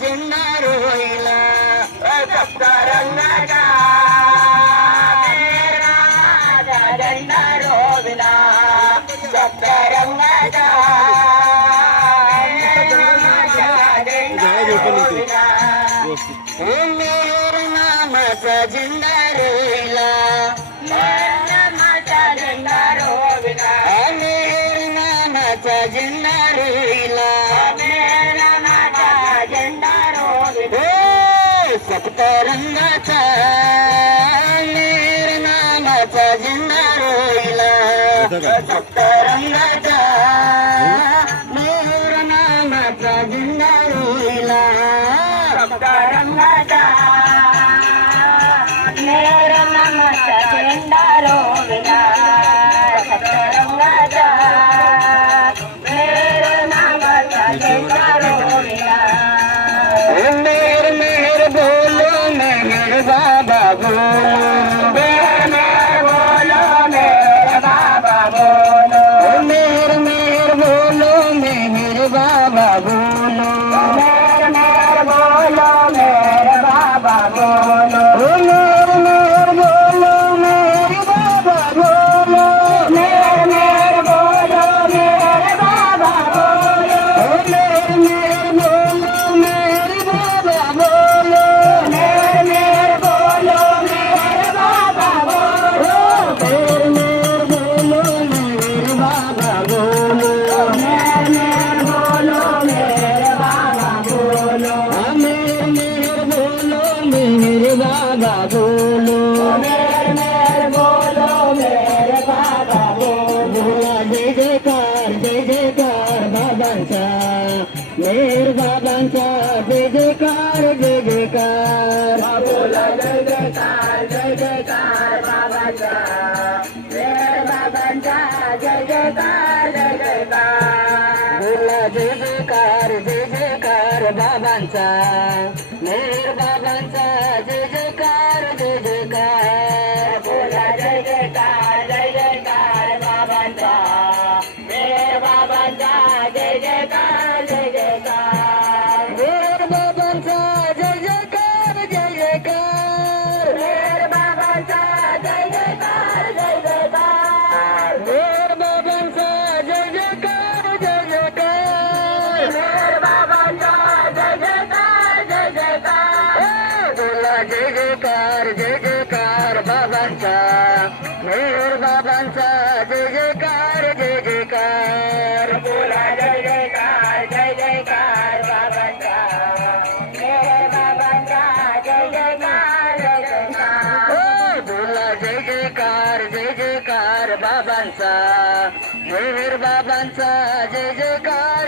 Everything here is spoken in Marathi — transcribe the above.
झेंडा रोहिला सप्तरंगाचा मेहराचा झेंडा रोविला सप्तरंगाचा मेर नामाचा झेंडा रोहिला नामाचा झेंडा रोविला मेर नामाचा झेंडा रोहिला नामाचा झेंडा रोविला सप्तरंगाचा मेर नामाचा झेंडा रोहिला सप्तरंगाचा मेर नामाचा झेंडा रोहिला सप्तरंगाचा मेर नामाचा झेंडा रोविला सप्तरंगाचा मेर नामाचा झेंडा रोविला मेर मेर बोलो मेर बाबा बोलो मेर बोलो मेर बाबा बोलो मेर मेर बोलो मेर बाबा बोलो मेर बोलो मेर बाबा बोलो मेर मेर बोलो मेर बाबा बोलो मेर बोलो मेर बाबा बोलो मेर मेर बोलो मेर बाबा बोलो मेर बोलो मेर बाबा बोलो मेर मेर बोलो मेर बाबा बोलो मेर बोलो मेर बाबा बोलो मेर मेर बोलो मेर बाबा बोलो मेर बोलो मेर बाबा बोलो जय जयकार बाबांचा मेर बाबांचा जय जयकार बोला जय जयकार बाबाचा मेर बाबांचा जय जयकार बोला जय जयकार बाबांचा मेर बाबांचा जय जयकार बोला जय जयकार बाबांचा मेर बाबांचा जय जयकार मेर बाबांचा जय जयकार मेर बाबांचा जय जयकार मेर बाबांचा जय जयकार मेर बाबांचा जय जयकार बोला जय जयकार बाबांचा मेर बाबांचा जय जयकार बोला जय जयकार बाबांचा मेर बाबांचा जय जयकार बोला जय जयकार बाबांचा मेर बाबांचा जय जयकार